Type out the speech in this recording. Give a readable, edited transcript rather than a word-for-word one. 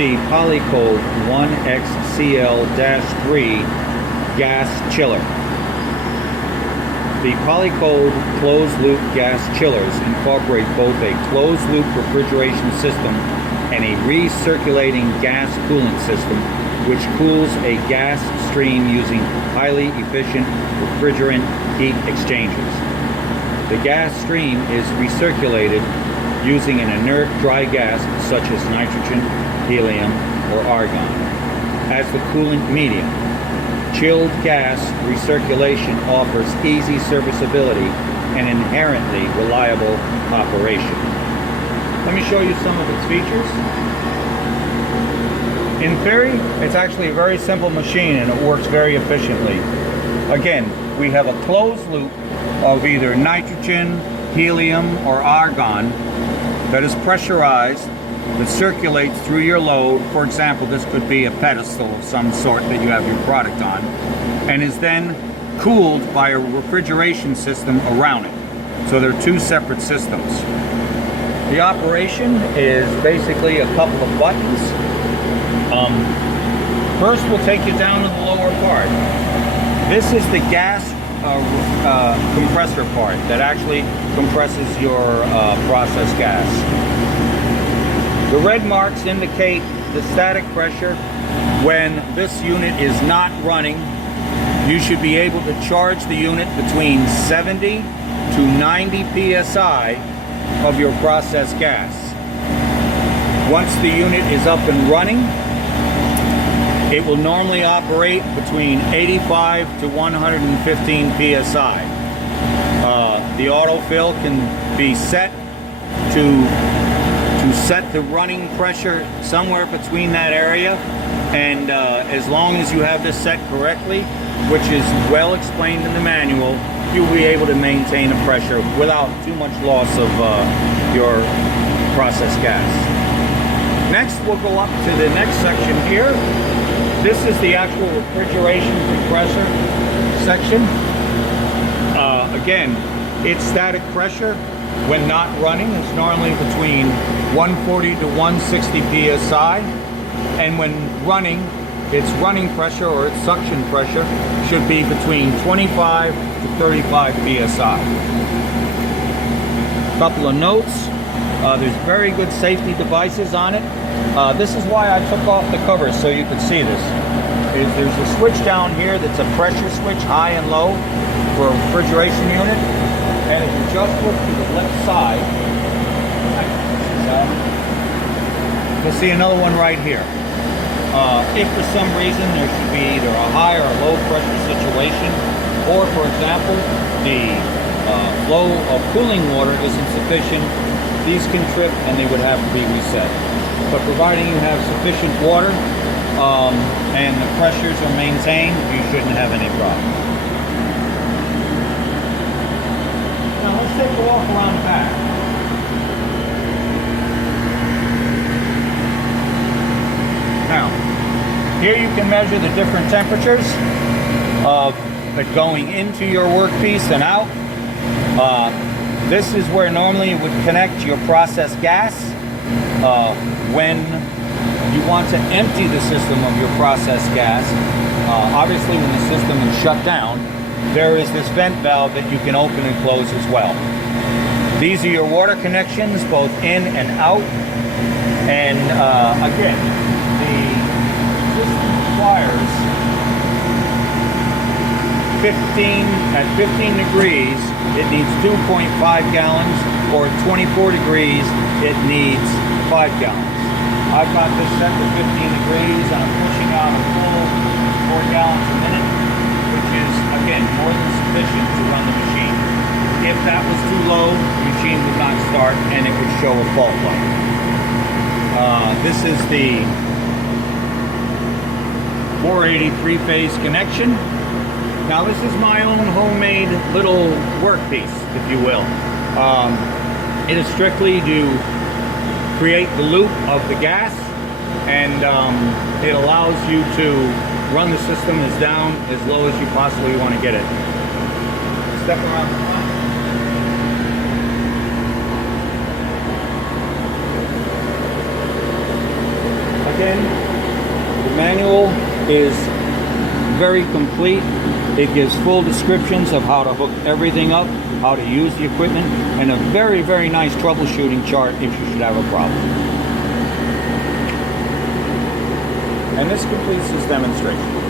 the Polycold 1XCL-3 gas chiller. The Polycold closed-loop gas chillers incorporate both a closed-loop refrigeration system and a recirculating gas coolant system, which cools a gas stream using highly efficient refrigerant heat exchangers. The gas stream is recirculated using an inert dry gas such as nitrogen, helium, or argon as the coolant medium. Chilled gas recirculation offers easy serviceability and inherently reliable operation. Let me show you some of its features. In theory, it's actually a very simple machine and it works very efficiently. Again, we have a closed loop of either nitrogen, helium, or argon that is pressurized, that circulates through your load. For example, this could be a pedestal of some sort that you have your product on, and is then cooled by a refrigeration system around it. So they're two separate systems. The operation is basically a couple of buttons. First, we'll take you down to the lower part. This is the gas compressor part that actually compresses your process gas. The red marks indicate the static pressure. When this unit is not running, you should be able to charge the unit between 70 to 90 psi of your process gas. Once the unit is up and running, it will normally operate between 85 to 115 psi. The autofill can be set to set the running pressure somewhere between that area, and as long as you have this set correctly, which is well explained in the manual, you'll be able to maintain a pressure without too much loss of your process gas. Next, we'll go up to the next section here. This is the actual refrigeration compressor section. Again, its static pressure when not running is normally between 140 to 160 psi, and when running, its running pressure or its suction pressure should be between 25 to 35 psi. Couple of notes. There's very good safety devices on it. This is why I took off the covers so you can see this. There's a switch down here that's a pressure switch, high and low, for a refrigeration unit. And if you just look to the left side, you'll see another one right here. If for some reason there should be either a high or a low pressure situation, or for example, the flow of cooling water isn't sufficient, these can trip and they would have to be reset. But providing you have sufficient water and the pressures are maintained, you shouldn't have any problem. Now let's take a walk around the back. Now, here you can measure the different temperatures of it going into your workpiece and out. This is where normally you would connect your process gas. When you want to empty the system of your process gas, obviously when the system is shut down, there is this vent valve that you can open and close as well. These are your water connections, both in and out. And again, the system requires 15 degrees, it needs 2.5 gallons, or at 24 degrees, it needs 5 gallons. I've got this set to 15 degrees, and I'm pushing out a full 4 gallons a minute, which is, again, more than sufficient to run the machine. If that was too low, the machine would not start, and it would show a fault light. This is the 480 three-phase connection. Now this is my own homemade little workpiece, if you will. It is strictly to create the loop of the gas, and it allows you to run the system as down as low as you possibly want to get it. Step around the front. in. The manual is very complete. It gives full descriptions of how to hook everything up, how to use the equipment, and a very, very nice troubleshooting chart if you should have a problem. And this completes this demonstration.